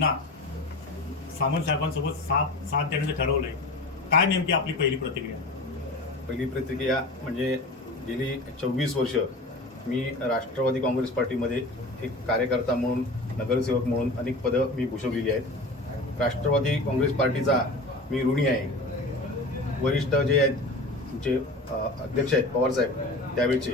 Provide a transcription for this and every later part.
सामंत साहेबांसोबत साथ साथ देण्याचं ठरवलंय. काय नेमकी आपली पहिली प्रतिक्रिया? पहिली प्रतिक्रिया म्हणजे गेली चोवीस वर्ष मी राष्ट्रवादी काँग्रेस पार्टीमध्ये एक कार्यकर्ता म्हणून नगरसेवक म्हणून अनेक पदं मी भूषवलेली आहेत. राष्ट्रवादी काँग्रेस पार्टीचा मी ऋणी आहे. वरिष्ठ जे आहेत तुमचे अध्यक्ष आहेत पवारसाहेब त्यावेळचे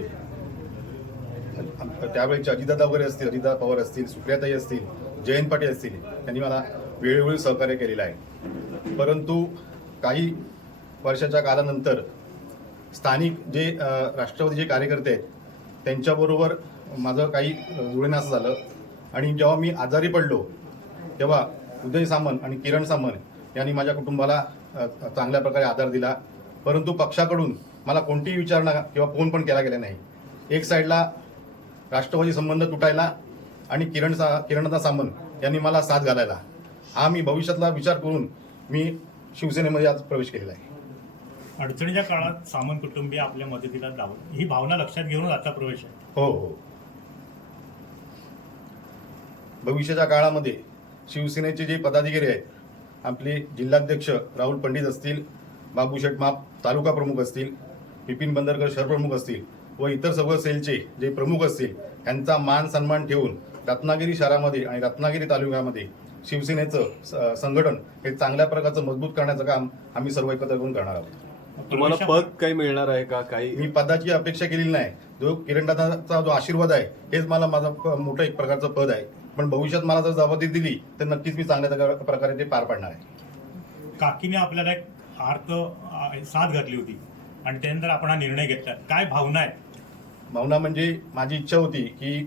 तर त्यावेळेचे अजितदादा वगैरे असतील अजितदा पवार असतील सुप्रियाताई असतील जयंत पाटील असतील त्यांनी मला वेळोवेळी सहकार्य केलेलं आहे. परंतु काही वर्षाच्या कालानंतर स्थानिक जे राष्ट्रवादी जे कार्यकर्ते आहेत त्यांच्याबरोबर माझं काही जुळणं असं झालं. आणि जेव्हा मी आजारी पडलो तेव्हा उदय सामंत आणि किरण सामंत यांनी माझ्या कुटुंबाला चांगल्या प्रकारे आधार दिला. परंतु पक्षाकडून मला कोणतीही विचारणा किंवा फोन पण केला गेला नाही. एक साईडला राष्ट्रवादी संबंध तुटायला आणि किरण सा किरणदा सामंत यांनी मला साथ घालायला. हा मी भविष्यातला विचार करून मी शिवसेनेमध्ये आज प्रवेश केलेला आहे. अडचणीच्या काळात सामंत कुटुंबीय आपल्या मदतीला धावून ही भावना लक्षात घेऊनच आता प्रवेश आहे. हो हो. भविष्याच्या काळामध्ये शिवसेनेचे जे पदाधिकारी आहेत आपले जिल्हाध्यक्ष राहुल पंडित असतील बाबू शेटमाप तालुका प्रमुख असतील बिपिन बंदरकर शहर प्रमुख असतील व इतर सर्व सेलचे जे प्रमुख असतील यांचा मान सन्मान ठेवून रत्नागिरी शहरामध्ये आणि रत्नागिरी तालुक्यामध्ये शिवसेनेचं संघटन हे चांगल्या प्रकारचं मजबूत करण्याचं काम आम्ही सर्व एकत्र करून करणार आहोत. तुम्हाला पद काही मिळणार आहे का? काही मी पदाची अपेक्षा केलेली नाही. जो किरणदादाचा जो आशीर्वाद आहे हेच मला माझा मोठं एक प्रकारचं पद आहे. पण भविष्यात मला जर जबाबदारी दिली तर नक्कीच मी चांगल्या प्रकार- ते पार पाडणार आहे. काकीने आपल्याला एक आर्त आ, साथ घातली होती. आणि त्यानंतर आपण हा निर्णय घेतला. काय भावना आहेत? भावना म्हणजे माझी इच्छा होती की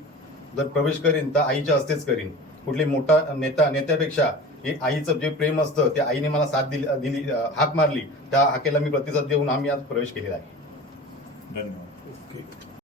जर प्रवेश करीन तर आईच्या हस्तेच करीन. कुठले मोठा नेता नेत्यापेक्षा हे आईचं जे प्रेम असतं त्या आईने मला साथ दिली दिली हाक मारली त्या हाकेला मी प्रतिसाद देऊन आम्ही आज प्रवेश केलेला आहे. धन्यवाद. ओके.